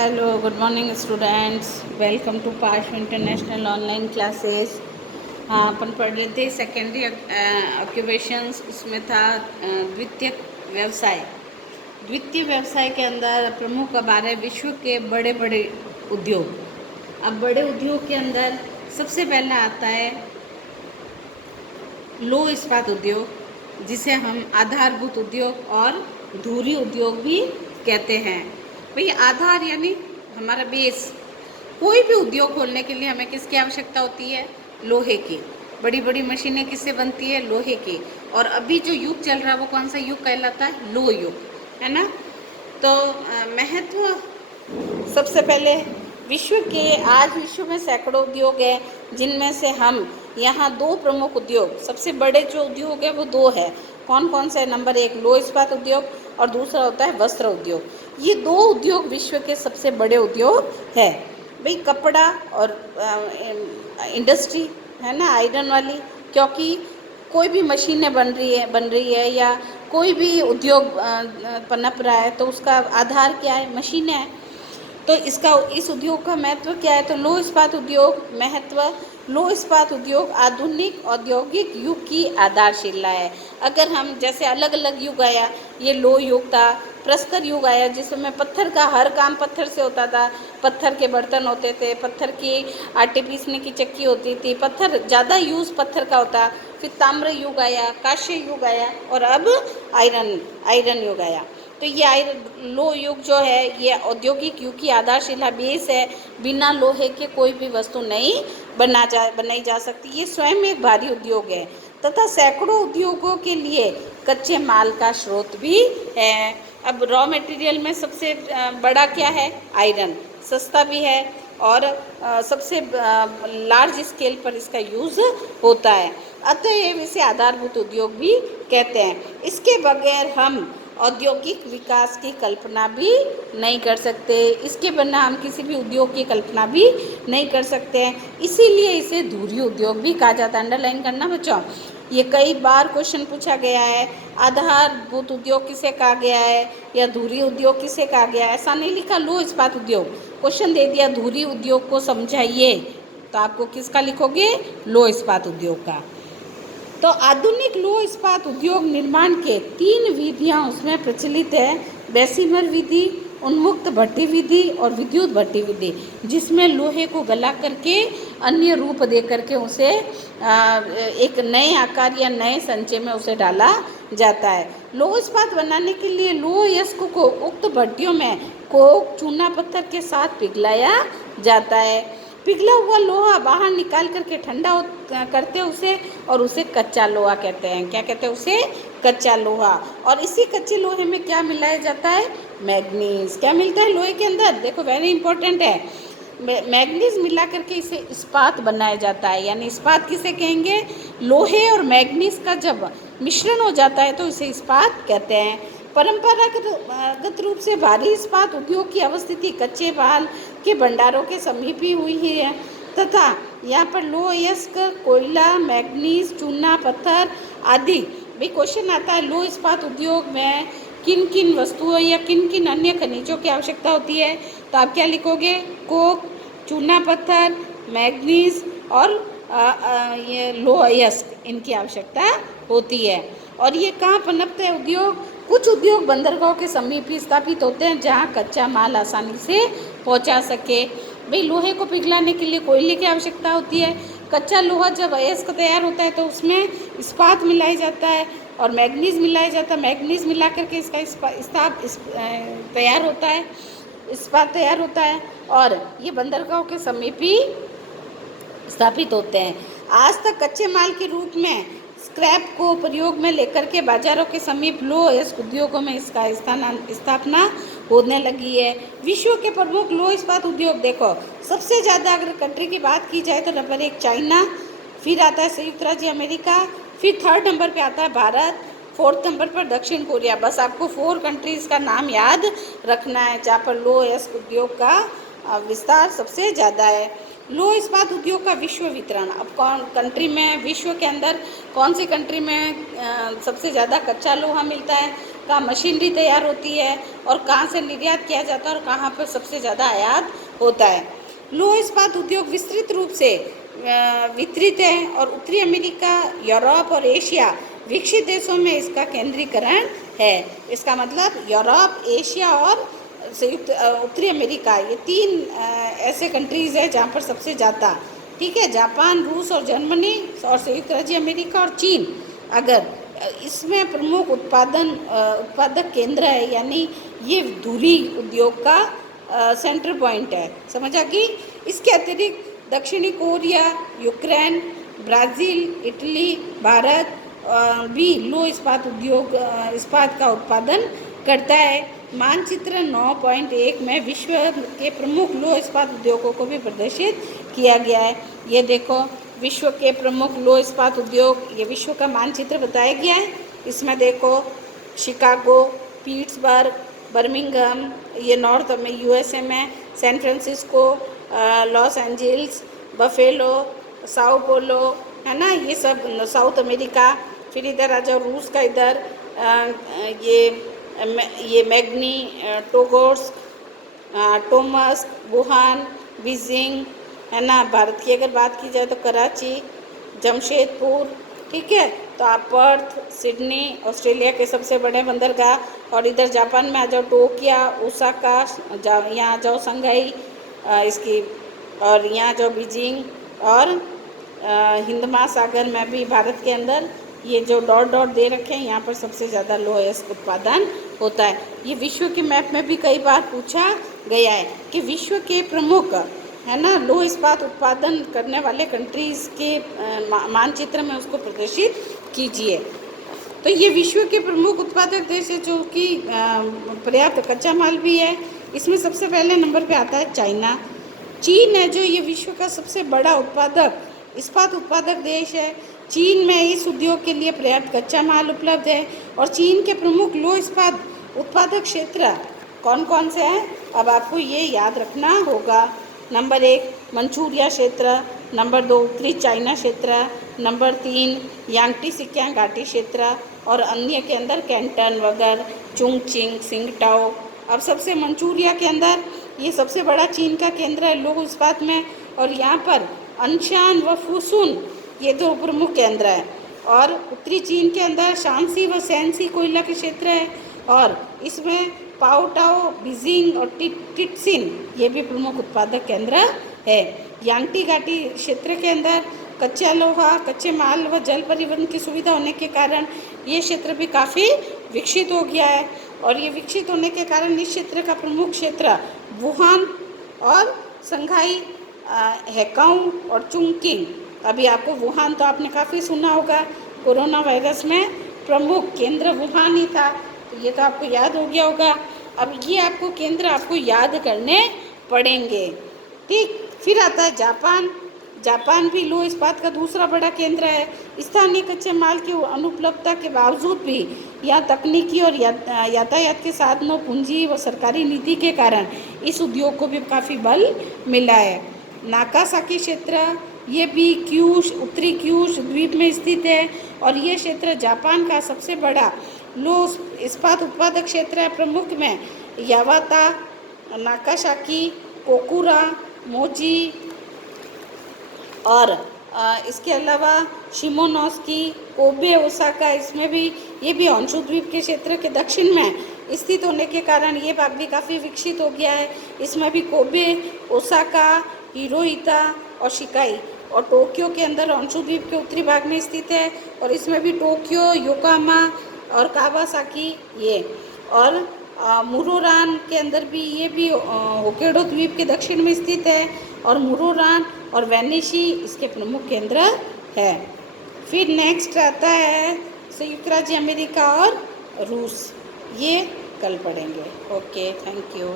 Hello, good morning students. Welcome to Parsh international online classes. हाँ, अपन पढ़ रहे थे सेकेंडरी ऑक्यूपेशंस। उसमें था द्वितीय व्यवसाय। द्वितीय व्यवसाय के अंदर प्रमुख अब आ रहे विश्व के बड़े बड़े उद्योग। अब बड़े उद्योग के अंदर सबसे पहला आता है लौह इस्पात उद्योग, जिसे हम आधारभूत उद्योग और धुरी उद्योग भी कहते हैं। भाई आधार यानी हमारा बेस। कोई भी उद्योग खोलने के लिए हमें किसकी आवश्यकता होती है? लोहे की। बड़ी बड़ी मशीनें किससे बनती है? लोहे की। और अभी जो युग चल रहा है वो कौन सा युग कहलाता है? लोह युग, है ना। तो महत्व सबसे पहले आज विश्व में सैकड़ों उद्योग हैं, जिनमें से हम यहाँ दो प्रमुख उद्योग, सबसे बड़े जो उद्योग है वो दो है। कौन कौन से? नंबर 1 लौह इस्पात उद्योग और दूसरा होता है वस्त्र उद्योग। ये दो उद्योग विश्व के सबसे बड़े उद्योग है। भाई कपड़ा और इंडस्ट्री है ना, आयरन वाली, क्योंकि कोई भी मशीनें बन रही है या कोई भी उद्योग पनप रहा है तो उसका आधार क्या है? मशीनें हैं। तो इस उद्योग का महत्व क्या है? तो लौह इस्पात उद्योग महत्व। लौह इस्पात उद्योग आधुनिक औद्योगिक युग की आधारशिला है। अगर हम जैसे अलग अलग युग आया, ये लौह युग था, प्रस्तर युग आया जिसमें पत्थर का हर काम पत्थर से होता था, पत्थर के बर्तन होते थे, पत्थर की आटे पीसने की चक्की होती थी, पत्थर ज़्यादा यूज़ पत्थर का होता। फिर ताम्र युग आया, कांस्य युग आया और अब आयरन युग आया। तो ये लोह युग जो है ये औद्योगिक युग की आधारशिला बेस है। बिना लोहे के कोई भी वस्तु नहीं बनाई जा सकती। ये स्वयं एक भारी उद्योग है तथा सैकड़ों उद्योगों के लिए कच्चे माल का स्रोत भी है। अब रॉ मटेरियल में सबसे बड़ा क्या है? आयरन। सस्ता भी है और सबसे लार्ज स्केल पर इसका यूज़ होता है। अतएव इसे आधारभूत उद्योग भी कहते हैं। इसके बगैर हम औद्योगिक विकास की कल्पना भी नहीं कर सकते। इसके बिना हम किसी भी उद्योग की कल्पना भी नहीं कर सकते हैं। इसीलिए इसे धुरी उद्योग भी कहा जाता है। अंडरलाइन करना बच्चों, ये कई बार क्वेश्चन पूछा गया है। आधारभूत उद्योग किसे कहा गया है या धुरी उद्योग किसे कहा गया है? ऐसा नहीं लिखा लौह इस्पात उद्योग, क्वेश्चन दे दिया धुरी उद्योग को समझाइए, तो आपको किसका लिखोगे? लौह इस्पात उद्योग का। तो आधुनिक लौह इस्पात उद्योग निर्माण के 3 विधियाँ उसमें प्रचलित है। बेसिमर विधि, उन्मुक्त भट्टी विधि और विद्युत भट्टी विधि, जिसमें लोहे को गला करके अन्य रूप दे करके उसे एक नए आकार या नए संचय में उसे डाला जाता है। लौह इस्पात बनाने के लिए लौह यस्क को उक्त भट्टियों में कोक, चूना पत्थर के साथ पिघलाया जाता है। पिघला हुआ लोहा बाहर निकाल करके ठंडा करते हैं उसे, और उसे कच्चा लोहा कहते हैं। क्या कहते हैं उसे? कच्चा लोहा। और इसी कच्चे लोहे में क्या मिलाया जाता है? मैग्नीज। क्या मिलता है लोहे के अंदर? देखो वेरी इंपॉर्टेंट है। मैग्नीज मिला करके इसे इस्पात बनाया जाता है। यानी इस्पात किसे कहेंगे? लोहे और मैग्नीज का जब मिश्रण हो जाता है तो इसे इस्पात कहते हैं। परंपरागत रूप से भारी इस्पात उद्योग की अवस्थिति कच्चे माल के भंडारों के समीप ही हुई है तथा यहाँ पर लौह यस्क, कोयला, मैग्नीज, चूना पत्थर आदि। भी क्वेश्चन आता है लौह इस्पात उद्योग में किन किन वस्तुओं या किन किन अन्य खनिजों की आवश्यकता होती है? तो आप क्या लिखोगे? कोक, चूना पत्थर, मैग्नीज और ये लौह यस्क, इनकी आवश्यकता होती है। और ये कहाँ पनपते हैं उद्योग? कुछ उद्योग बंदरगाहों के समीप ही स्थापित होते हैं जहाँ कच्चा माल आसानी से पहुँचा सके। भाई लोहे को पिघलाने के लिए कोयले की आवश्यकता होती है। कच्चा लोहा जब अयस्क तैयार होता है तो उसमें इस्पात मिलाया जाता है और मैग्नीज मिलाया जाता है। मैग्नीज मिला करके इसका तैयार होता है, इस्पात तैयार होता है और ये बंदरगाहों के समीप ही स्थापित होते हैं। आज तक कच्चे माल के रूप में स्क्रैप को प्रयोग में लेकर के बाजारों के समीप लौह यस्क उद्योगों में इसका स्थापना होने लगी है। विश्व के प्रमुख लौह इस्पात उद्योग देखो, सबसे ज़्यादा अगर कंट्री की बात की जाए तो नंबर 1 चाइना, फिर आता है संयुक्त राज्य अमेरिका, फिर 3rd नंबर पे आता है भारत, 4th नंबर पर दक्षिण कोरिया। बस आपको 4 कंट्रीज़ का नाम याद रखना है जहाँ पर लौह यस्क उद्योग का विस्तार सबसे ज़्यादा है। लौह इस्पात उद्योग का विश्व वितरण, अब कौन कंट्री में, विश्व के अंदर कौन सी कंट्री में सबसे ज़्यादा कच्चा लोहा मिलता है? कहाँ मशीनरी तैयार होती है और कहाँ से निर्यात किया जाता है और कहाँ पर सबसे ज़्यादा आयात होता है। लौह इस्पात उद्योग विस्तृत रूप से वितरित है और उत्तरी अमेरिका, यूरोप और एशिया विकसित देशों में इसका केंद्रीकरण है। इसका मतलब यूरोप, एशिया और संयुक्त उत्तरी अमेरिका, ये 3 ऐसे कंट्रीज़ है जहाँ पर सबसे ज़्यादा, ठीक है। जापान, रूस और जर्मनी और संयुक्त राज्य अमेरिका और चीन अगर इसमें प्रमुख उत्पादक केंद्र है, यानी ये धुरी उद्योग का सेंटर पॉइंट है, समझ आ गई। इसके अतिरिक्त दक्षिणी Korea, Ukraine, Brazil, Italy, Bharat भी लौह इस्पात उद्योग इस्पात का उत्पादन करता है। मानचित्र 9.1 में विश्व के प्रमुख लौह इस्पात उद्योगों को भी प्रदर्शित किया गया है। ये देखो विश्व के प्रमुख लौह इस्पात उद्योग, ये विश्व का मानचित्र बताया गया है। इसमें देखो शिकागो, पीट्सबर्ग, बर्मिंघम, ये नॉर्थ में यूएसए में, San Francisco, Los Angeles, Buffalo, Sao Paulo, है ना, ये सब साउथ अमेरिका। फिर इधर आ जाओ रूस का, इधर ये मैग्नी, टोगोर्स्क, टोमस्क, वुहान, बीजिंग, है ना। भारत की अगर बात की जाए तो कराची, जमशेदपुर, ठीक है। तो आप पर्थ, सिडनी, ऑस्ट्रेलिया के सबसे बड़े बंदरगाह। और इधर जापान में आ जाओ टोक्यो, ओसाका, यहाँ आ जाओ संघाई इसकी, और यहाँ जाओ बीजिंग। और हिंद महासागर में भी भारत के अंदर ये जो डॉट डॉट दे रखे हैं, यहाँ पर सबसे ज़्यादा लौह उत्पादन होता है। ये विश्व के मैप में भी कई बार पूछा गया है कि विश्व के प्रमुख, है ना, लौह इस्पात उत्पादन करने वाले कंट्रीज़ के मानचित्र में उसको प्रदर्शित कीजिए। तो ये विश्व के प्रमुख उत्पादक देश है जो कि पर्याप्त कच्चा माल भी है। इसमें सबसे पहले नंबर पे आता है चाइना। चीन है जो ये विश्व का सबसे बड़ा इस्पात उत्पादक देश है। चीन में इस उद्योग के लिए पर्याप्त कच्चा माल उपलब्ध है। और चीन के प्रमुख लौह इस्पात उत्पादक क्षेत्र कौन कौन से हैं, अब आपको ये याद रखना होगा। नंबर 1 मंचूरिया क्षेत्र, नंबर 2 उत्तरी चाइना क्षेत्र, नंबर 3 यांगटी सिक्कियांग घाटी क्षेत्र, और अन्य के अंदर कैंटन वगैरह, चुंगचिंग, सिंगटाओ। अब सबसे मंचूरिया के अंदर ये सबसे बड़ा चीन का केंद्र है लौह इस्पात में, और यहाँ पर अनशान व फुसुन ये 2 प्रमुख केंद्र हैं। और उत्तरी चीन के अंदर शांसी व सैनसी कोयला के क्षेत्र है, और इसमें पाओटाओ, बीजिंग और टिटसिन ये भी प्रमुख उत्पादक केंद्र है। यांगटी घाटी क्षेत्र के अंदर कच्चा लोहा, कच्चे माल व जल परिवहन की सुविधा होने के कारण ये क्षेत्र भी काफ़ी विकसित हो गया है। और ये विकसित होने के कारण इस क्षेत्र का प्रमुख क्षेत्र वुहान और संघाई, हैकाऊ और चुंगकिंग। अभी आपको वुहान तो आपने काफ़ी सुना होगा, कोरोना वायरस में प्रमुख केंद्र वुहान ही था, तो ये तो आपको याद हो गया होगा। अब ये आपको केंद्र आपको याद करने पड़ेंगे, ठीक। फिर आता है जापान। जापान भी लौह इस्पात का दूसरा बड़ा केंद्र है। स्थानीय कच्चे माल की अनुपलब्धता के बावजूद भी यहाँ तकनीकी और यातायात के साधनों, पूंजी व सरकारी नीति के कारण इस उद्योग को भी काफ़ी बल मिला है। नागासाकी क्षेत्र ये भी उत्तरी क्यूशू द्वीप में स्थित है, और ये क्षेत्र जापान का सबसे बड़ा लौह इस्पात उत्पादक क्षेत्र है। प्रमुख में यावाता, नागासाकी, कोकुरा, मोजी, और इसके अलावा शिमोनोस्की, कोबे, ओसाका, इसमें भी ये भी होन्शु द्वीप के क्षेत्र के दक्षिण में स्थित होने के कारण ये भाग भी काफ़ी विकसित हो गया है। इसमें भी कोबे, ओसाका, हिरोशिमा और शिकाई। और टोक्यो के अंदर होन्शु द्वीप के उत्तरी भाग में स्थित है, और इसमें भी टोक्यो, योकोहामा और कावासाकी ये। और मुरोरान के अंदर भी ये भी होक्काइडो द्वीप के दक्षिण में स्थित है, और मुरोरान और वेनिशी इसके प्रमुख केंद्र है। फिर नेक्स्ट आता है संयुक्त राज्य अमेरिका और रूस, ये कल पढ़ेंगे। Okay, thank you.